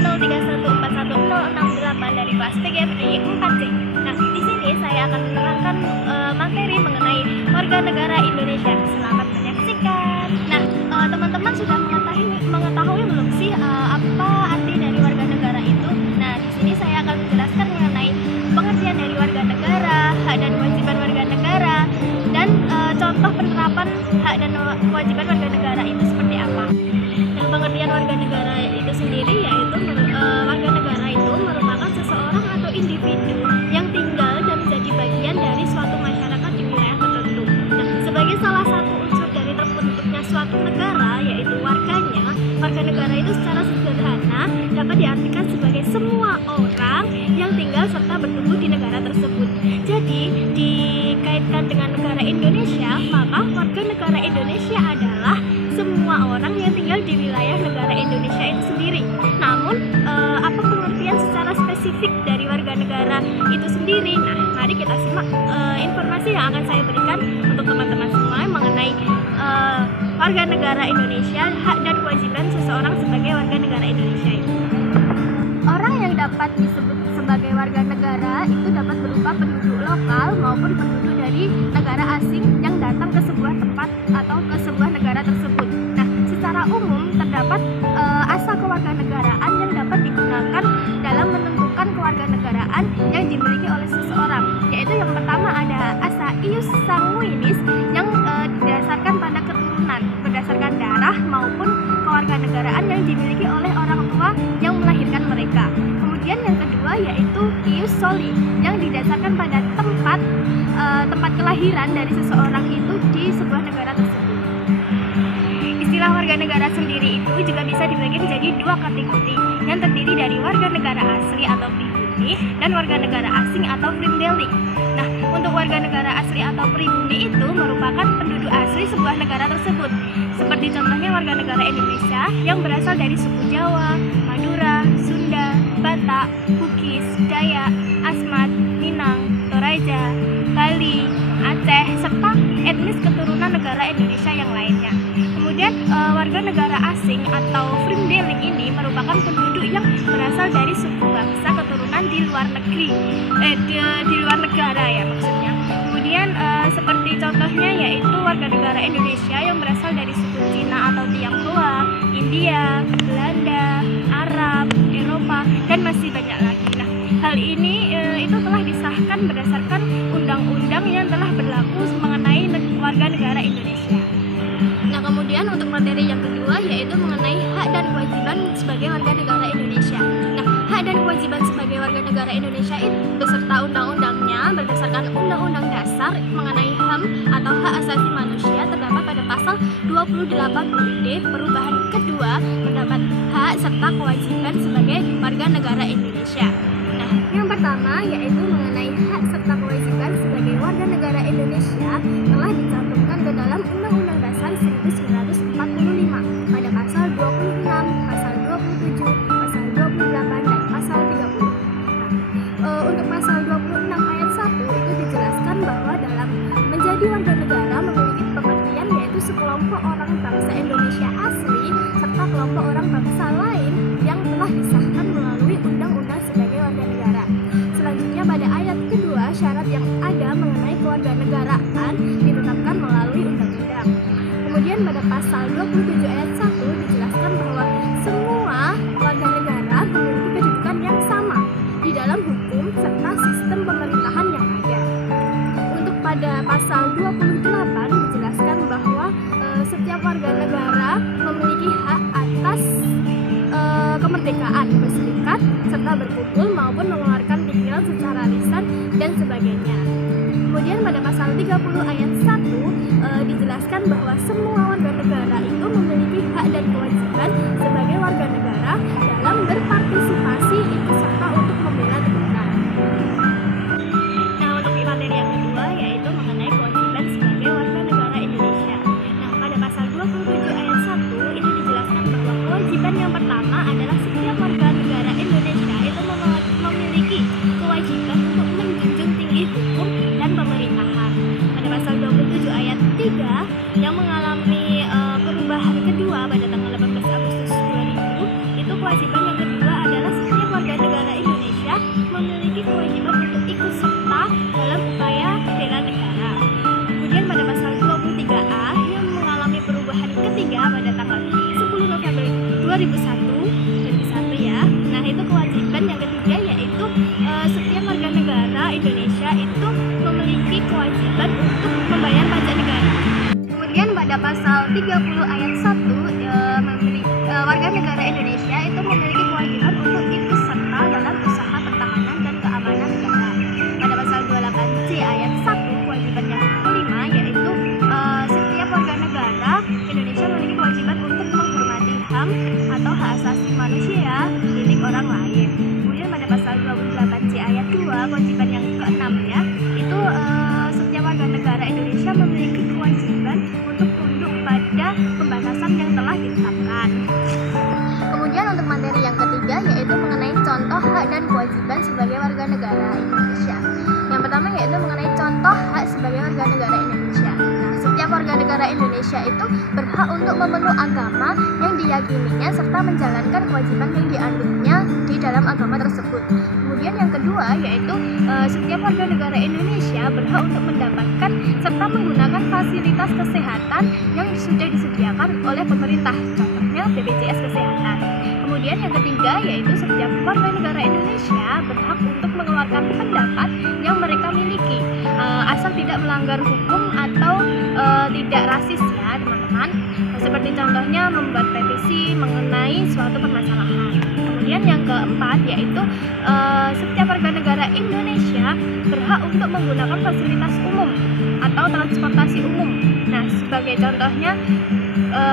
203141068 dari kelas PGMI 4C. Nah, di sini saya akan menerangkan materi mengenai warga negara Indonesia. Selamat menyaksikan. Nah, teman-teman sudah mengetahui belum sih apa arti dari warga negara itu? Nah, di sini saya akan menjelaskan mengenai pengertian dari warga negara, hak dan kewajiban warga negara, dan contoh penerapan hak dan kewajiban warga negara itu seperti apa. Nah, pengertian warga negara itu sendiri yaitu warga negara itu merupakan seseorang atau individu yang tinggal dan menjadi bagian dari suatu masyarakat di wilayah tertentu. Nah, sebagai salah satu unsur dari terbentuknya suatu negara yaitu warganya, warga negara itu secara sederhana dapat diartikan sebagai semua orang yang tinggal serta bertumbuh di negara tersebut. Jadi, dikaitkan dengan negara Indonesia, maka warga negara Indonesia adalah semua orang yang tinggal di wilayah negara Indonesia itu sendiri. Namun, apa pengertian secara spesifik dari warga negara itu sendiri? Nah, mari kita simak informasi yang akan saya berikan untuk teman-teman semua mengenai warga negara Indonesia, hak dan kewajiban seseorang sebagai warga negara Indonesia itu. Orang yang dapat disebut sebagai warga negara itu dapat berupa penduduk lokal maupun penduduk dari negara asing yang datang ke sebuah tempat atau ke sebuah negara tersebut. Nah, secara umum terdapat asa kewarganegaraan yang dapat digunakan dalam menentukan kewarganegaraan yang dimiliki oleh seseorang, yaitu yang pertama ada asa ius sanguinis yang didasarkan pada keturunan berdasarkan darah maupun kewarganegaraan yang dimiliki oleh orang tua yang melahirkan mereka. Kemudian yang kedua yaitu ius soli yang didasarkan pada tempat kelahiran dari seseorang itu di sebuah negara tersebut. Istilah warga negara sendiri itu juga bisa dibagi menjadi dua kategori yang terdiri dari warga negara asli atau pribumi dan warga negara asing atau primdeli. Nah, untuk warga negara asli atau pribumi itu merupakan penduduk asli sebuah negara tersebut. Seperti contohnya warga negara Indonesia yang berasal dari suku Jawa, Madura, Sunda, Batak, Bugis, Dayak, Asmat, Minang, Toraja, Bali, Aceh, serta etnis keturunan negara Indonesia yang lainnya. Kemudian warga negara asing atau Primdeling ini merupakan penduduk yang berasal dari suku bangsa keturunan di luar negeri, di luar negara ya maksudnya. Kemudian seperti contohnya yaitu warga negara Indonesia yang berasal dari suku Cina atau Tionghoa, India, Belanda, Arab, Eropa, dan masih banyak lagi. Nah, hal ini itu telah disahkan berdasarkan undang-undang yang telah berlaku mengenai warga negara Indonesia. Nah, kemudian untuk materi yang kedua yaitu mengenai hak dan kewajiban sebagai warga negara Indonesia. Nah, hak dan kewajiban sebagai warga negara Indonesia itu beserta undang-undangnya berdasarkan Undang-Undang Dasar mengenai HAM atau Hak Asasi Manusia terdapat pada pasal 28 UUD perubahan kedua terdapat hak serta kewajiban sebagai warga negara Indonesia. Nah, yang pertama yaitu mengenai hak serta kewajiban sebagai warga negara Indonesia telah dicantumkan ke dalam Undang-Undang Dasar 1945 pada pasal 26, pasal 27, pasal 28, dan pasal 30. Untuk pasal 26 ayat 1 itu dijelaskan bahwa dalam menjadi warga negara memiliki pengertian yaitu sekelompok orang bangsa Indonesia asli serta kelompok orang bangsa lain yang telah disahkan melalui undang-undang sebagai warga negara. Selanjutnya pada ayat kedua syarat yang ada mengenai kewarganegaraan ditetapkan melalui undang-undang. Kemudian pada pasal 27 ayat 1 dijelaskan bahwa semua warga negara memiliki kedudukan yang sama di dalam hukum serta sistem pemerintahan yang ada. Untuk pada pasal 28 dijelaskan bahwa setiap warga negara memiliki hak atas kemerdekaan berserikat serta berkumpul maupun mengeluarkan pikiran secara lisan dan sebagainya. Kemudian pada pasal 30 ayat 1 dijelaskan bahwa semua warga negara itu memiliki hak dan kewajiban sebagai warga negara dalam berpartisipasi ikut serta untuk membela negara. Nah, untuk materi yang kedua yaitu mengenai kewajiban sebagai warga negara Indonesia. Nah, pada pasal 27 ayat 1 itu dijelaskan bahwa kewajiban yang pertama adalah setiap warga negara Indonesia itu memiliki kewajiban untuk menjunjung tinggi hukum dan pemerintahan. Pada pasal 27 ayat 3 yang mengalami perubahan kedua pada tanggal 18 Agustus 2001 ya. Nah, itu kewajiban yang ketiga yaitu setiap warga negara Indonesia itu memiliki kewajiban untuk membayar pajak negara. Kemudian pada pasal 30 ayat 1 warga negara Indonesia itu memiliki kewajiban untuk ikut serta dalam usaha pertahanan dan keamanan negara. Pada pasal 28C ayat 1 kewajiban yang kelima yaitu setiap warga negara Indonesia memiliki kewajiban untuk menghormati HAM atau hak asasi manusia milik orang lain. Kemudian pada pasal 28C ayat 2 kewajiban yang keenamnya itu setiap warga negara Indonesia memiliki kewajiban untuk tunduk pada pembatasan yang telah ditetapkan. Kemudian untuk materi yang ketiga yaitu mengenai contoh hak dan kewajiban sebagai warga negara Indonesia. Yang pertama yaitu mengenai contoh hak sebagai warga negara Indonesia. Nah, setiap warga negara Indonesia itu berhak untuk memeluk agama yang diyakininya serta menjalankan kewajiban yang dianutnya di dalam agama tersebut. Kemudian yang kedua yaitu setiap warga negara Indonesia berhak untuk mendapatkan serta menggunakan fasilitas kesehatan yang sudah disediakan oleh pemerintah, contohnya BPJS Kesehatan. Kemudian yang ketiga yaitu setiap warga negara Indonesia berhak untuk mengeluarkan pendapat yang mereka miliki, asal tidak melanggar hukum atau tidak rasis ya teman-teman. Seperti contohnya membuat petisi mengenai suatu permasalahan. Kemudian yang keempat yaitu setiap warga negara Indonesia berhak untuk menggunakan fasilitas umum atau transportasi umum. Nah, sebagai contohnya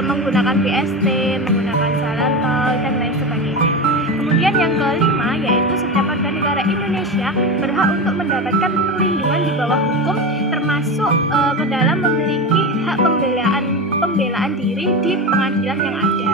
menggunakan BST, menggunakan jalan tol dan lain sebagainya. Kemudian yang kelima yaitu setiap warga negara Indonesia berhak untuk mendapatkan perlindungan di bawah hukum, termasuk ke dalam memiliki hak pembelaan diri di pengadilan yang ada.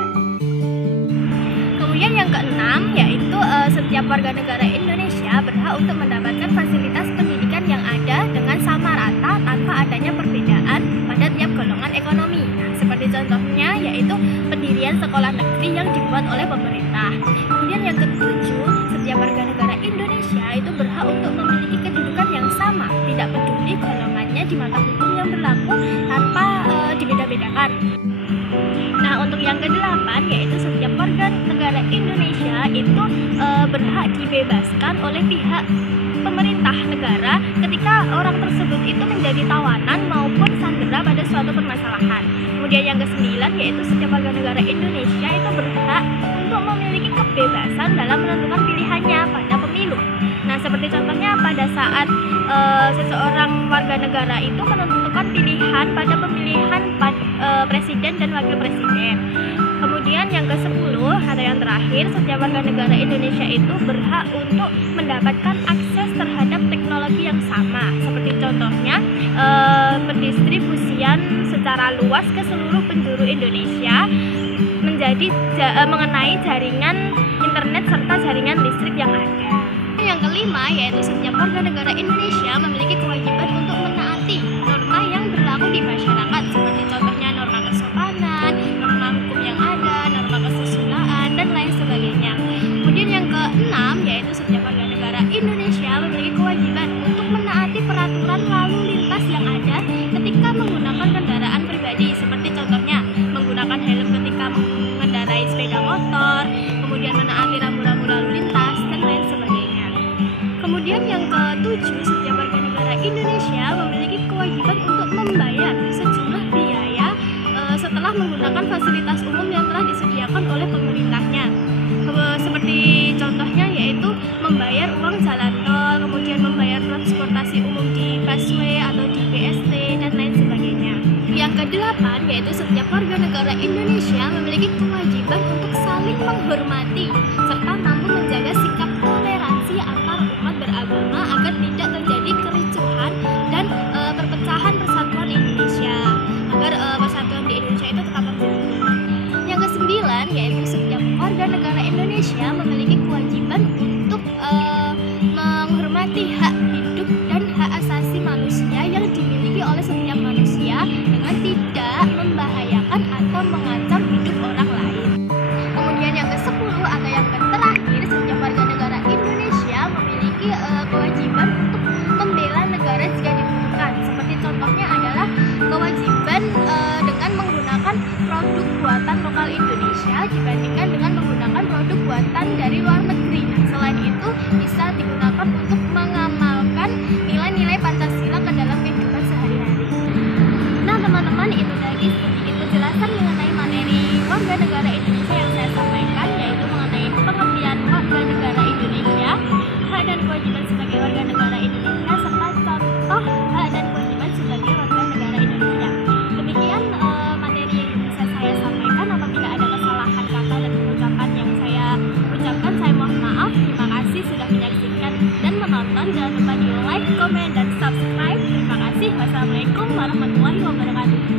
Kemudian yang keenam yaitu setiap warga negara Indonesia berhak untuk mendapatkan fasilitas pendidikan yang ada dengan sama rata tanpa adanya perbedaan pada tiap golongan ekonomi. Nah, seperti contohnya yaitu pendirian sekolah negeri yang dibuat oleh pemerintah. Kemudian yang ketujuh, setiap warga negara Indonesia itu berhak untuk memiliki kedudukan yang sama, tidak peduli golongannya di mata hukum yang berlaku tanpa dibeda-bedakan. Nah, untuk yang kedelapan yaitu setiap warga negara Indonesia itu berhak dibebaskan oleh pihak pemerintah negara ketika orang tersebut itu menjadi tawanan maupun sandera pada suatu permasalahan. Kemudian yang kesembilan yaitu setiap warga negara Indonesia itu berhak untuk memiliki kebebasan dalam menentukan pilihannya pada pemilu. Nah, seperti contohnya pada saat seseorang warga negara itu menentukan pilihan pada pemilihan presiden dan wakil presiden. Kemudian yang ke-10 atau yang terakhir, setiap warga negara Indonesia itu berhak untuk mendapatkan akses terhadap teknologi yang sama. Seperti contohnya pendistribusian secara luas ke seluruh penjuru Indonesia mengenai jaringan internet serta jaringan listrik yang ada. Yang kelima yaitu setiap warga negara Indonesia memiliki kewajiban untuk menaati norma yang berlaku di masyarakat, seperti contohnya norma kesopanan, norma hukum yang ada, norma kesusilaan dan lain sebagainya. Kemudian yang keenam yaitu setiap warga negara Indonesia memiliki kewajiban untuk menaati peraturan lalu lintas yang ada ketika menggunakan kendaraan pribadi, seperti contohnya menggunakan helm ketika mengendarai sepeda motor, kemudian menaati rambu-rambu lalu lintas dan lain sebagainya. Kemudian yang ketujuh, setiap warga negara Indonesia memiliki kewajiban untuk membayar sejumlah biaya setelah menggunakan fasilitas umum yang telah disediakan oleh pemerintahnya. Seperti contohnya yaitu membayar uang jalan tol, kemudian membayar transportasi umum di busway atau di BST dan lain sebagainya. Yang kedelapan yaitu setiap warga negara Indonesia memiliki kewajiban untuk saling menghormati serta mampu menjaga sikap toleransi antar umat beragama agar tidak terjadi kericuhan dan perpecahan persatuan Indonesia, agar persatuan di Indonesia itu tetap terjaga. Yang kesembilan yaitu setiap warga negara Indonesia memiliki kewajiban untuk menghormati hak hidup dan hak asasi manusia yang dimiliki oleh setiap manusia dengan tidak membahayakan atau mengancam hidup orang lain. Kemudian yang ke-10 atau yang terakhir Indonesia dibandingkan dengan menggunakan produk buatan dari luar negeri. Nah, selain itu bisa digunakan untuk mengamalkan nilai-nilai Pancasila ke dalam kehidupan sehari-hari. Nah teman-teman, itu tadi sedikit penjelasan mengenai materi warga negara Indonesia yang saya sampaikan, yaitu mengenai pengertian warga negara Indonesia, hak dan kewajiban sebagai warga negara Indonesia, serta contoh hak dan kewajiban sebagai warga negara Indonesia. Demikian materi yang bisa saya sampaikan. Apabila ada kesalahan kata dan pengucapan yang saya ucapkan, saya mohon maaf. Terima kasih sudah menyaksikan dan menonton. Jangan lupa di like, komen, dan subscribe. Terima kasih. Wassalamualaikum warahmatullahi wabarakatuh.